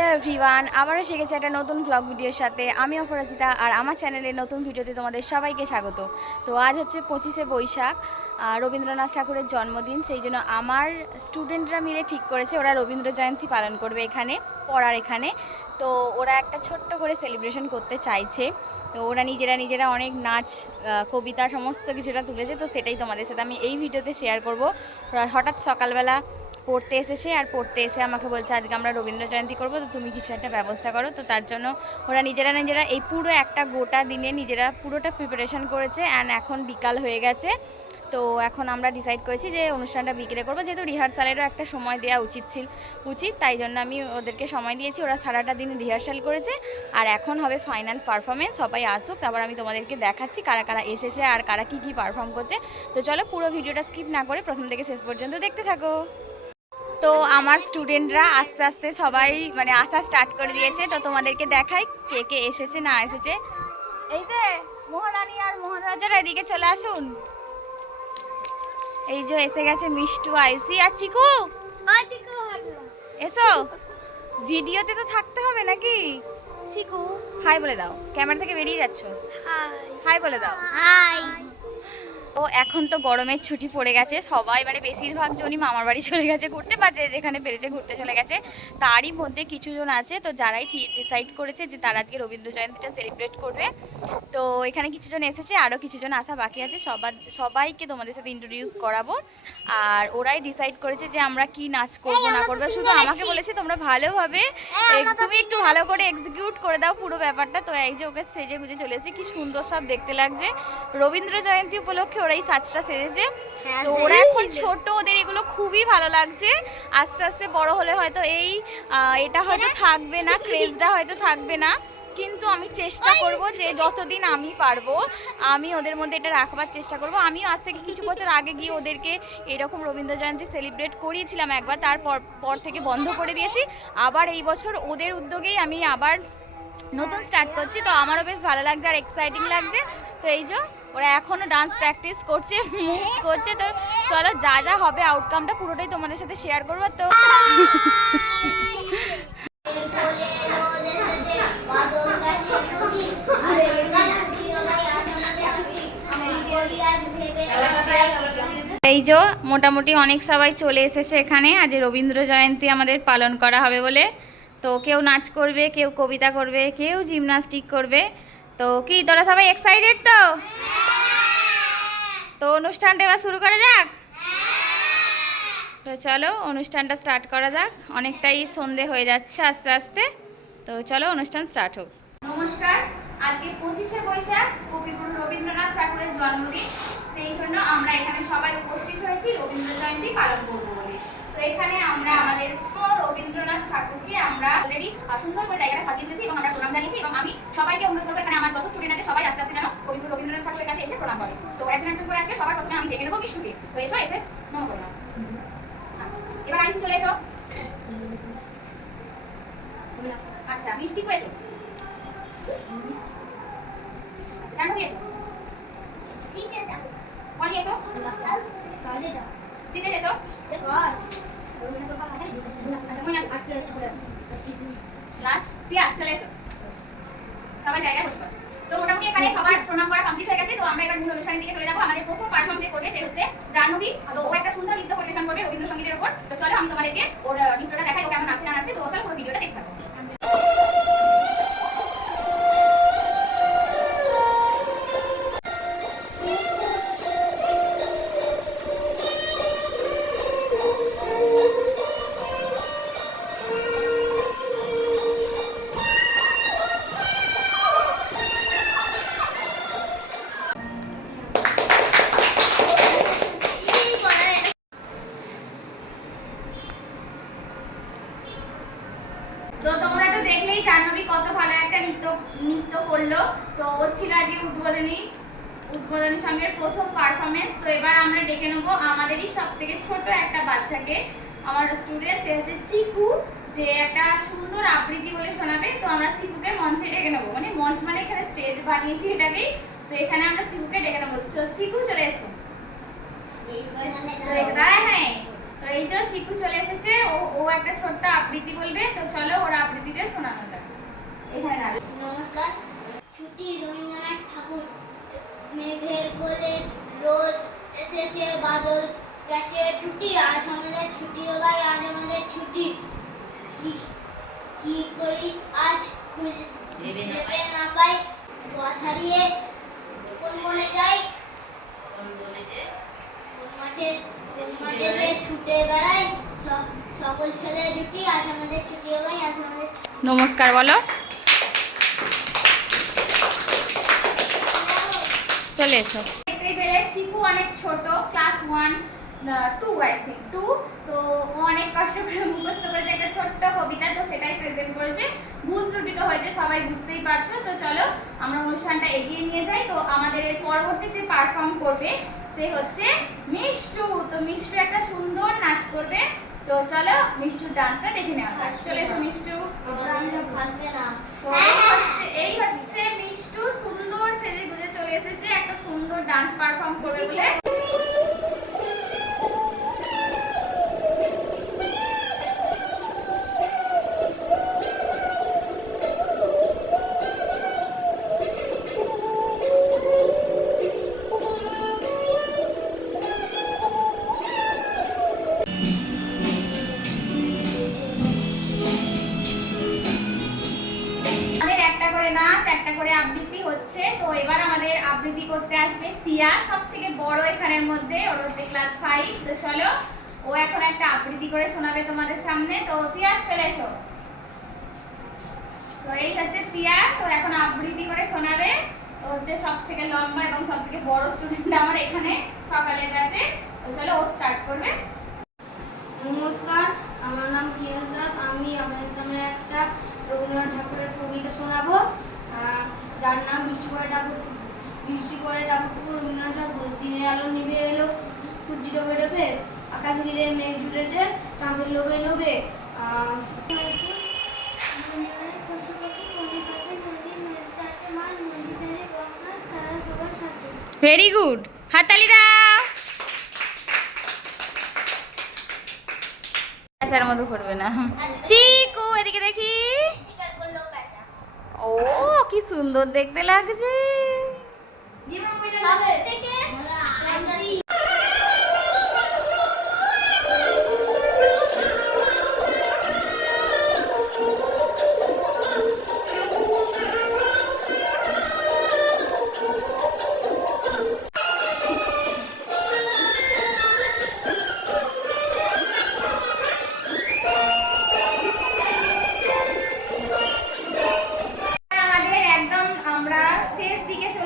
Hello everyone, আবারও গেছে একটা নতুন ব্লগ ভিডিওর সাথে। আমি অপরাজিতা আর আমার চ্যানেলে নতুন ভিডিওতে তোমাদের সবাইকে স্বাগত। তো আজ হচ্ছে পঁচিশে বৈশাখ রবীন্দ্রনাথ ঠাকুরের জন্মদিন, সেই জন্য আমার স্টুডেন্টরা মিলে ঠিক করেছে, ওরা রবীন্দ্র জয়ন্তী পালন করবে এখানে, পড়ার এখানে। তো ওরা একটা ছোট্ট করে সেলিব্রেশন করতে চাইছে। তো ওরা নিজেরা নিজেরা অনেক নাচ কবিতা, সমস্ত কিছুটা তুলেছে, তো সেটাই তোমাদের সাথে আমি এই ভিডিওতে শেয়ার করব। হঠাৎ সকালবেলা পড়তে এসেছে আর পড়তে এসে আমাকে বলছে, আজকে আমরা রবীন্দ্র জয়ন্তী করব, তো তুমি কিছু একটা ব্যবস্থা করো। তো তার জন্য ওরা নিজেরা নিজেরা এই পুরো একটা গোটা দিনে নিজেরা পুরোটা প্রিপারেশন করেছে অ্যান্ড এখন বিকাল হয়ে গেছে। তো এখন আমরা ডিসাইড করেছি যে অনুষ্ঠানটা বিকেলে করব, যেহেতু রিহার্সালেরও একটা সময় দেওয়া উচিত ছিল, উচিত, তাই জন্য আমি ওদেরকে সময় দিয়েছি। ওরা সারাটা দিন রিহার্সাল করেছে আর এখন হবে ফাইনাল পারফরমেন্স সবাই আসুক, তারপর আমি তোমাদেরকে দেখাচ্ছি কারা কারা এসেছে আর কারা কী কী পারফর্ম করছে। তো চলো পুরো ভিডিওটা স্কিপ না করে প্রথম থেকে শেষ পর্যন্ত দেখতে থাকো। তো আমার স্টুডেন্টরা আস্তে আস্তে সবাই মানে আসা স্টার্ট করে দিয়েছে। তো তোমাদেরকে দেখাই কে কে এসেছে না এসেছে। এই যে মহারানী আর মহারাজারা এদিকে চলে আসুন। এই যে এসে গেছে মিষ্টু আয়ুষি আর চিকু। এসো। ভিডিওতে তো থাকতে হবে নাকি? চিকু। হাই বলে দাও। ক্যামেরা থেকে বেরিয়ে যাচ্ছ। হাই বলে দাও। ও এখন তো গরমের ছুটি পড়ে গেছে সবাই মানে বেশিরভাগ জনই মামার বাড়ি চলে গেছে ঘুরতে বা যে যেখানে পেরেছে ঘুরতে চলে গেছে। তারই মধ্যে কিছু জন আছে তো যারাই ডিসাইড করেছে যে তারা আজকে রবীন্দ্র জয়ন্তীটা সেলিব্রেট করবে। তো এখানে কিছু জন এসেছে আরও কিছু জন আসা বাকি আছে সবার সবাইকে তোমাদের সাথে ইন্ট্রোডিউস করাবো। আর ওরাই ডিসাইড করেছে যে আমরা কি নাচ করব না করব শুধু আমাকে বলেছে তোমরা ভালোভাবে তুমি একটু ভালো করে এক্সিকিউট করে দাও পুরো ব্যাপারটা। তো এই যে ওকে সেজে গুজে চলে এসেছে কি সুন্দর সব দেখতে লাগছে। রবীন্দ্র জয়ন্তী উপলক্ষে ওরা এই সাজটা সেজেছে। তো ওরা এখন ছোট ওদের এগুলো খুবই ভালো লাগছে। আস্তে আস্তে বড় হলে হয়তো এই এটা হয়তো থাকবে না ক্রেজটা হয়তো থাকবে না। কিন্তু আমি চেষ্টা করব যে যতদিন আমি পারব আমি ওদের মধ্যে এটা রাখবার চেষ্টা করব। আমিও আজ থেকে কিছু বছর আগে গিয়ে ওদেরকে এরকম রবীন্দ্র জয়ন্তী সেলিব্রেট করিয়েছিলাম একবার তারপর পর থেকে বন্ধ করে দিয়েছি। আবার এই বছর ওদের উদ্যোগেই আমি আবার নতুন স্টার্ট করছি। তো আমারও বেশ ভালো লাগছে আর এক্সাইটিং লাগছে। তো এই যে ওরা এখনও ডান্স প্র্যাকটিস করছে মুভস করছে, তো চলো যা যা হবে আউটকামটা পুরোটাই তোমাদের সাথে শেয়ার করব, তো। এই মোটামুটি অনেক সবাই চলে এসেছে এখানে, আজ রবীন্দ্র জয়ন্তী আমাদের পালন করা হবে বলে। তো কেউ নাচ করবে, কেউ কবিতা করবে, কেউ জিমনাস্টিক করবে। তো কি তোরা সবাই এক্সাইটেড তো? তো অনুষ্ঠানটা এবার শুরু করা যাক? তো চলো অনুষ্ঠানটা স্টার্ট করা যাক। অনেকটাই সন্ধে হয়ে যাচ্ছে আস্তে আস্তে। তো চলো অনুষ্ঠান স্টার্ট হোক। নমস্কার আজকে পঁচিশে বৈশাখ কবিগুরু রবীন্দ্রনাথ ঠাকুরের জন্মদিন। সেই জন্য আমরা এখানে সবাই উপস্থিত হয়েছি রবীন্দ্র জয়ন্তী পালন করব বলে। তো এখানে আমরা আমাদের রবীন্দ্রনাথ ঠাকুরকে আমরা অলরেডি সুন্দর করে জায়গাটা সাজিয়ে দিয়েছি এবং আমরা প্রণাম জানিয়েছি এবং আমি সবাইকে অনুরোধ করব এখানে আমার যত স্টুডেন্ট আছে সবাই আস্তে আস্তে যেন ঠাকুরের কাছে এসে প্রণাম করে তো একজন একজন করে আজকে সবার প্রথমে আমি ডেকে নেব বিষ্ণুকে। তো এসো এসে নম করো আচ্ছা এবার আইসি চলে এসো। আচ্ছা মিষ্টি কো এসো আচ্ছা জাহ্নবী এসো। পলি এসো? সিতে এসো আচ্ছা মইনা লাস্ট পিয়াস চলে এসো। সবাই জায়গায় বসে। তো মোটামুটি এখানে সবার প্রণাম করা কমপ্লিট হয়ে গেছে। তো আমরা এবার মূল অনুষ্ঠানের দিকে চলে যাব। আমাদের প্রথম পারফর্ম যে করবে, সে হচ্ছে জাহ্নবী। তো ও একটা সুন্দর নৃত্য পরিবেশন করবে রবীন্দ্রসঙ্গীতের উপর তো চলো আমি তোমাদেরকে ওর নৃত্যটা দেখাই। ও কেমন নাচে না নাচছে, তো চলো পুরো ভিডিওটা দেখতে থাকো। উদ্বোধনী উদ্বোধনী সঙ্গের প্রথম পারফরমেন্স তো এবার আমরা ডেকে নেব আমাদেরই সব থেকে ছোট একটা বাচ্চাকে। আমার স্টুডেন্ট সে হচ্ছে চিকু, যে একটা সুন্দর আবৃত্তি বলে শোনাবে। তো আমরা চিকুকে মঞ্চে ডেকে নেব। মানে মঞ্চ মানে এখানে স্টেজ বানিয়েছি এটাকেই। তো এখানে আমরা চিকুকে ডেকে নেব। চিকু চলে এসো। হ্যাঁ, হ্যাঁ তো এই যে চিকু চলে এসেছে, ও ও একটা ছোট্ট আবৃত্তি বলবে। তো চলো ওর আবৃত্তিটা শোনানো যাক। এখানে নমস্কার। ছুটি রবীন্দ্রনাথ মেঘের কোলে রোদ এসেছে বাদল গেছে ছুটি আজ আমাদের ছুটি ও ভাই আজ আমাদের ছুটি। কি করি আজ না পাই। কথা দিয়ে কোন মনে যাই? মাঠে ছুটে বেড়াই। সকল ছুটি আমাদের ছুটি। নমস্কার বলো। চলে এসো। দেখতেই পেলে চিকু অনেক ছোট class one two I think two তো ও অনেক কষ্ট করে মুখস্থ করেছে একটা ছোট্ট কবিতা তো সেটাই প্রেজেন্ট করেছে। ভুল ত্রুটি তো হয়েছে সবাই বুঝতেই পারছ। তো চলো আমরা অনুষ্ঠানটা এগিয়ে নিয়ে যাই। তো আমাদের এর পরবর্তী যে পারফর্ম করবে সে হচ্ছে মিষ্টু। তো মিষ্টু একটা সুন্দর নাচ করবে। তো চলো মিষ্টুর ডান্সটা দেখে নেওয়া যাক। চলে এসো মিষ্টু। এই হচ্ছে এই হচ্ছে মিষ্টু সুন্দর সেজে গুজে এসেছে একটা সুন্দর ডান্স পারফর্ম করবে বলে। আবৃত্তি করতে আসবে। তিয়া সব থেকে বড় এখানের মধ্যে, ওর হচ্ছে ক্লাস ফাইভ তো চলো, ও এখন একটা আবৃত্তি করে শোনাবে তোমাদের সামনে। তো তিয়া চলে এসো। তো এই হচ্ছে তিয়া তো এখন আবৃত্তি করে শোনাবে। ও হচ্ছে সব থেকে লম্বা এবং সব থেকে বড় স্টুডেন্ট আমার এখানে সকালে গেছে তো চলো, ও স্টার্ট করবে। নমস্কার, আমার নাম কিয়াস দাস। আমি আপনাদের সামনে একটা রবীন্দ্রনাথ ঠাকুরের কবিতা শোনাবো। যার নাম বৃষ্টি পরে ঠাকুর। বৃষ্টি পরে ঠাকুর রবীন্দ্রনাথ ঠাকুর দিনের আলো নিভে এলো সূর্য ডোবে ডোবে আকাশ ঘিরে মেঘ জুটেছে চাঁদের লোভে লোভে। ভেরি গুড হাততালি দাও। আচার মতো করবে না। চিকু এদিকে দেখি। ও কি সুন্দর দেখতে লাগছে। সব থেকে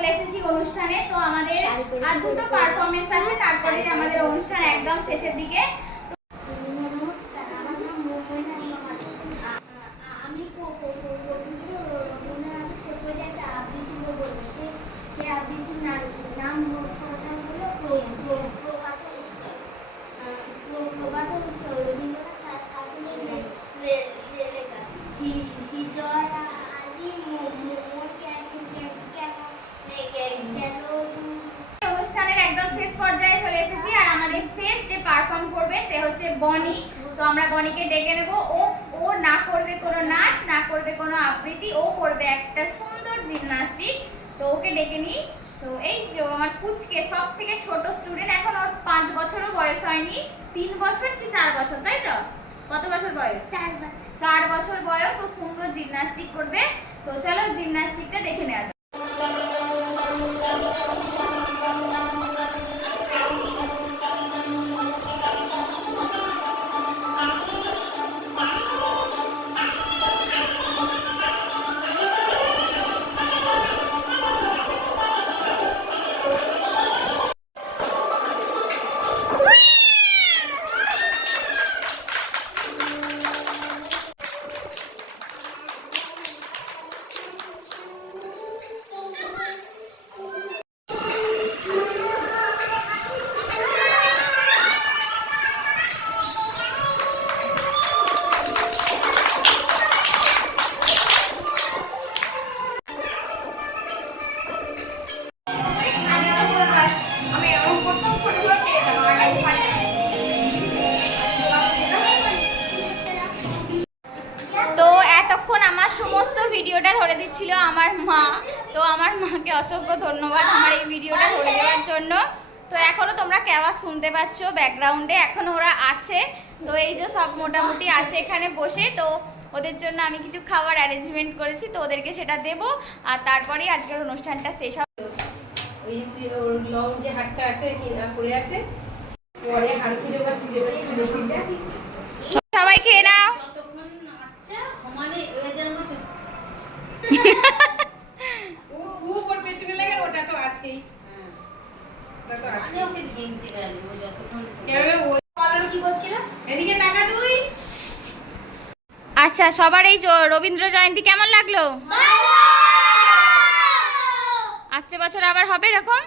চলে এসেছি অনুষ্ঠানে তো আমাদের আর দুটো পারফরমেন্স আছে তারপরে আমাদের অনুষ্ঠান একদম শেষের দিকে নমস্কার আমার নাম মোহনা আমি রবীন্দ্র রবীন্দ্রনাথ ঠাকুরের একটা আবৃত্তি বলব সে সে আবৃত্তির নাম নাম কথা হলো প্র- প্রভাত উৎসব আহ, প্র- প্রভাত উৎসব রবীন্দ্রনাথ ঠাকুরের লে- লে- লে- লেখা হি- হৃদয় আদি মো- মোর কেন কেন কেন কেন অনুষ্ঠানের একদম শেষ পর্যায়ে চলে এসেছি আর আমাদের শেষ যে পারফর্ম করবে সে হচ্ছে বনি তো ডেকে নেব। ও ও না করবে কোনো নাচ না করবে কোনো আবৃত্তি ও করবে একটা সুন্দর জিমনাস্টিক। তো ওকে ডেকে নিই। তো এই যে আমার পুচকে সব থেকে ছোট স্টুডেন্ট এখন ওর পাঁচ বছরও বয়স হয়নি। তিন বছর কি চার বছর তাই তো? কত বছর বয়স? চার বছর। চার বছর বয়স ও সুন্দর জিমনাস্টিক করবে। তো চলো জিমনাস্টিকটা দেখে নেওয়া যাক। ধরে দিচ্ছিল আমার মা। তো আমার মাকে অসংখ্য ধন্যবাদ আমার এই ভিডিওটা ধরে দেওয়ার জন্য। তো এখনও তোমরা কেওয়া শুনতে পাচ্ছ ব্যাকগ্রাউন্ডে এখন ওরা আছে। তো এই যে সব মোটামুটি আছে এখানে বসে তো ওদের জন্য আমি কিছু খাবার অ্যারেঞ্জমেন্ট করেছি তো ওদেরকে সেটা দেব। আর তারপরেই আজকের অনুষ্ঠানটা শেষ হবে। ওই যে ওর লং যে হাটটা আছে কি পড়ে আছে? পরে হাল খুঁজে পাচ্ছি যেটা সবাই খেয়ে নাও যতক্ষণ আচ্ছা সমানে এ যেন বলছে ও খুব ওর পেছনে লাগে ওটা তো আছেই হুম, ওটা তো মানে আছেই ওকে ভেঙছে গেল ও যতক্ষণ কেননা ও সকালে কি করছিল এদিকে টাকা তুই আচ্ছা সবার এই রবীন্দ্র জয়ন্তী কেমন লাগল? আসছে বছর আবার হবে এরকম?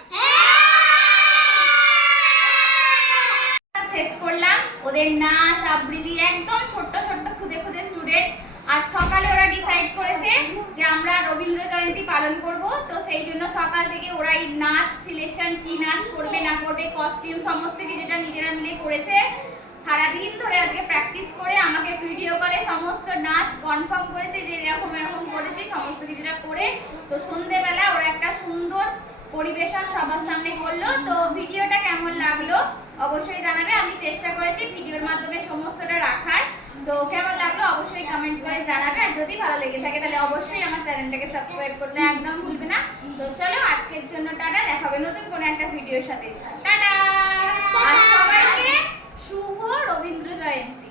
শেষ করলাম। ওদের নাচ, আবৃত্তি একদম ছোট্ট খুদে খুদে স্টুডেন্ট আজ সকালে ওরা ডিসাইড করেছে যে আমরা রবীন্দ্র জয়ন্তী পালন করব। তো সেই জন্য সকাল থেকে ওরা এই নাচ সিলেকশন কি নাচ করবে, না করবে কস্টিউম সমস্ত কিছুটা নিজেরা মিলে করেছে। সারাদিন ধরে আজকে প্র্যাকটিস করে আমাকে ভিডিও কলে সমস্ত নাচ কনফার্ম করেছে যে এরকম এরকম করেছি, সমস্ত কিছুটা করে। তো সন্ধেবেলা ওরা একটা সুন্দর পরিবেশন সবার সামনে করল। তো ভিডিওটা কেমন লাগল অবশ্যই জানাবে। আমি চেষ্টা করেছি ভিডিওর মাধ্যমে সমস্তটা রাখার। তো কেমন লাগল? অবশ্যই কমেন্ট করে জানাবে। আর যদি ভালো লেগে থাকে তাহলে অবশ্যই আমার চ্যানেলটাকে সাবস্ক্রাইব করতে একদম ভুলবে না। তো চলো আজকের জন্য টাটা। দেখাবে নতুন কোনো একটা ভিডিওর সাথে। টাটা! আর সবাইকে শুভ রবীন্দ্র জয়ন্তী।